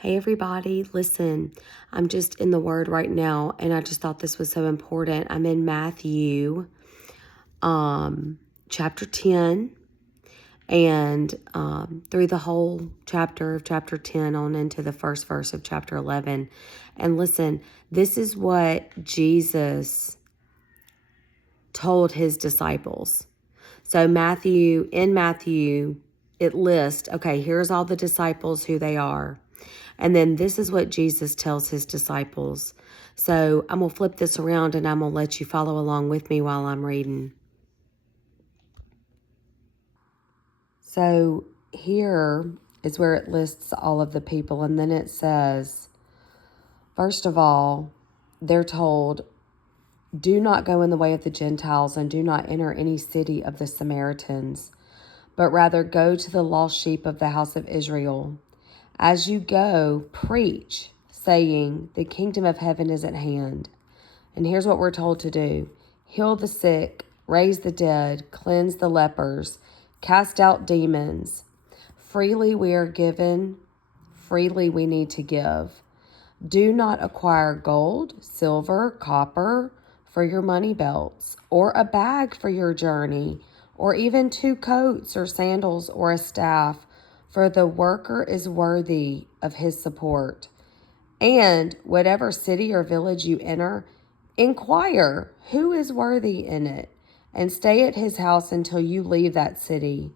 Hey everybody, listen, I'm just in the Word right now, and I just thought this was so important. I'm in Matthew, chapter 10, and through the whole chapter of chapter 10 on into the first verse of chapter 11. And listen, this is what Jesus told his disciples. So in Matthew, it lists, okay, here's all the disciples, who they are. And then this is what Jesus tells his disciples. So I'm going to flip this around and I'm going to let you follow along with me while I'm reading. So here is where it lists all of the people. And then it says, first of all, they're told, do not go in the way of the Gentiles and do not enter any city of the Samaritans, but rather go to the lost sheep of the house of Israel. As you go, preach, saying, the kingdom of heaven is at hand. And here's what we're told to do. Heal the sick, raise the dead, cleanse the lepers, cast out demons. Freely we are given, freely we need to give. Do not acquire gold, silver, copper for your money belts, or a bag for your journey, or even 2 coats or sandals or a staff, for the worker is worthy of his support. And whatever city or village you enter, inquire who is worthy in it, and stay at his house until you leave that city.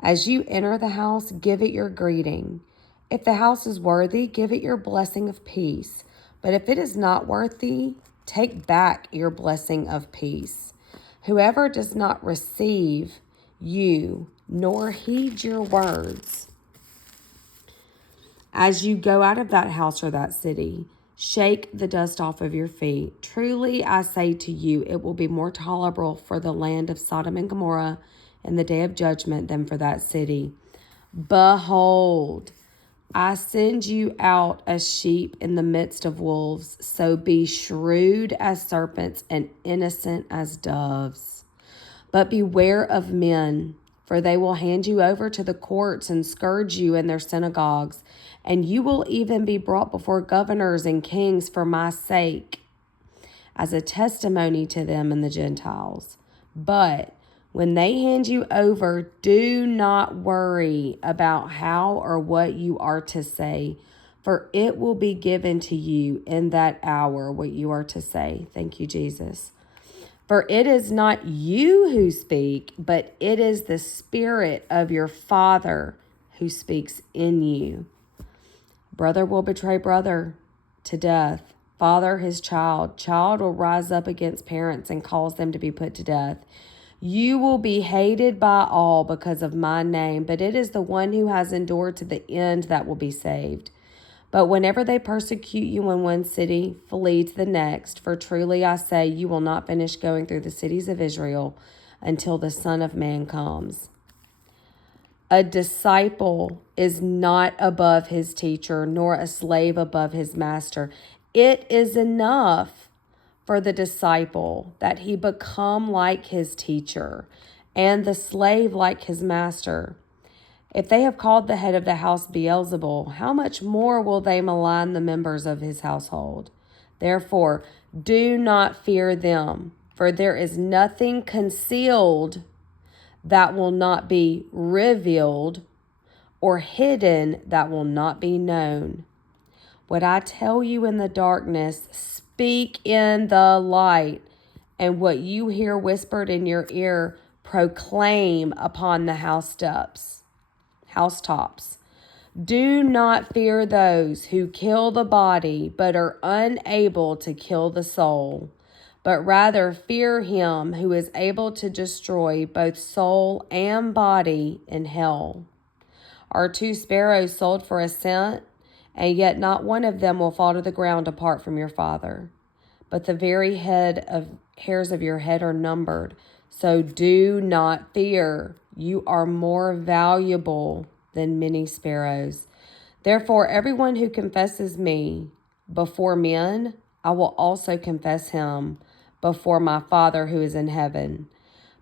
As you enter the house, give it your greeting. If the house is worthy, give it your blessing of peace. But if it is not worthy, take back your blessing of peace. Whoever does not receive you, nor heed your words, as you go out of that house or that city, shake the dust off of your feet. Truly, I say to you, it will be more tolerable for the land of Sodom and Gomorrah in the day of judgment than for that city. Behold, I send you out as sheep in the midst of wolves, so be shrewd as serpents and innocent as doves. But beware of men, for they will hand you over to the courts and scourge you in their synagogues, and you will even be brought before governors and kings for my sake, as a testimony to them and the Gentiles. But when they hand you over, do not worry about how or what you are to say, for it will be given to you in that hour what you are to say. Thank you, Jesus. For it is not you who speak, but it is the Spirit of your Father who speaks in you. Brother will betray brother to death. Father his child. Child will rise up against parents and cause them to be put to death. You will be hated by all because of my name, but it is the one who has endured to the end that will be saved. But whenever they persecute you in one city, flee to the next. For truly I say, you will not finish going through the cities of Israel until the Son of Man comes. A disciple is not above his teacher, nor a slave above his master. It is enough for the disciple that he become like his teacher, and the slave like his master. If they have called the head of the house Beelzebul, how much more will they malign the members of his household? Therefore, do not fear them, for there is nothing concealed that will not be revealed, or hidden that will not be known. What I tell you in the darkness, speak in the light, and what you hear whispered in your ear, proclaim upon the housetops. Do not fear those who kill the body, but are unable to kill the soul, but rather fear him who is able to destroy both soul and body in hell. Are 2 sparrows sold for a cent? And yet not one of them will fall to the ground apart from your Father. But the very hairs of your head are numbered. So do not fear. You are more valuable than many sparrows. Therefore, everyone who confesses me before men, I will also confess him before my Father who is in heaven.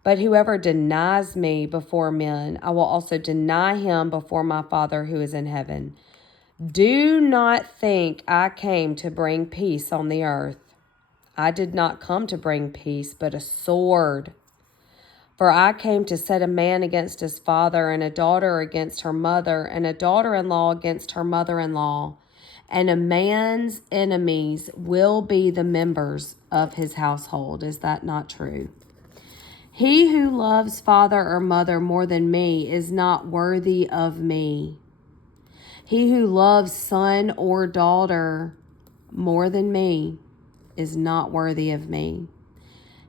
But whoever denies me before men, I will also deny him before my Father who is in heaven. Do not think I came to bring peace on the earth. I did not come to bring peace, but a sword. For I came to set a man against his father, and a daughter against her mother, and a daughter-in-law against her mother-in-law. And a man's enemies will be the members of his household. Is that not true? He who loves father or mother more than me is not worthy of me. He who loves son or daughter more than me is not worthy of me.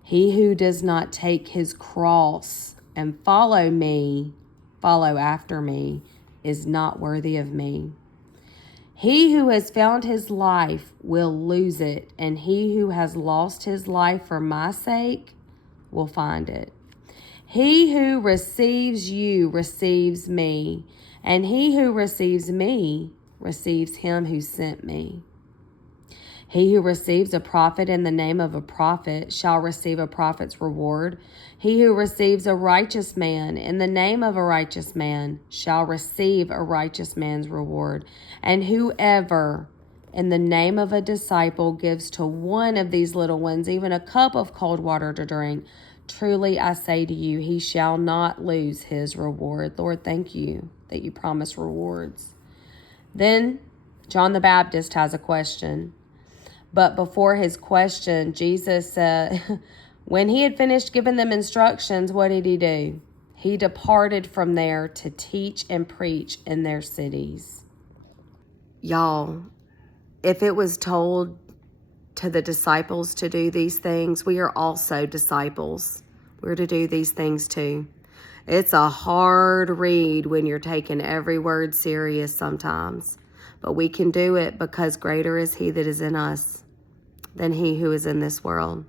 He who does not take his cross and follow after me, is not worthy of me. He who has found his life will lose it, and he who has lost his life for my sake will find it. He who receives you receives me, and he who receives me receives him who sent me. He who receives a prophet in the name of a prophet shall receive a prophet's reward. He who receives a righteous man in the name of a righteous man shall receive a righteous man's reward. And whoever in the name of a disciple gives to one of these little ones even a cup of cold water to drink, truly I say to you, he shall not lose his reward. Lord, thank you that you promise rewards. Then John the Baptist has a question. But before his question, Jesus said, when he had finished giving them instructions, what did he do? He departed from there to teach and preach in their cities. Y'all, if it was told to the disciples to do these things, we are also disciples. We're to do these things too. It's a hard read when you're taking every word serious sometimes. But we can do it because greater is he that is in us than he who is in this world.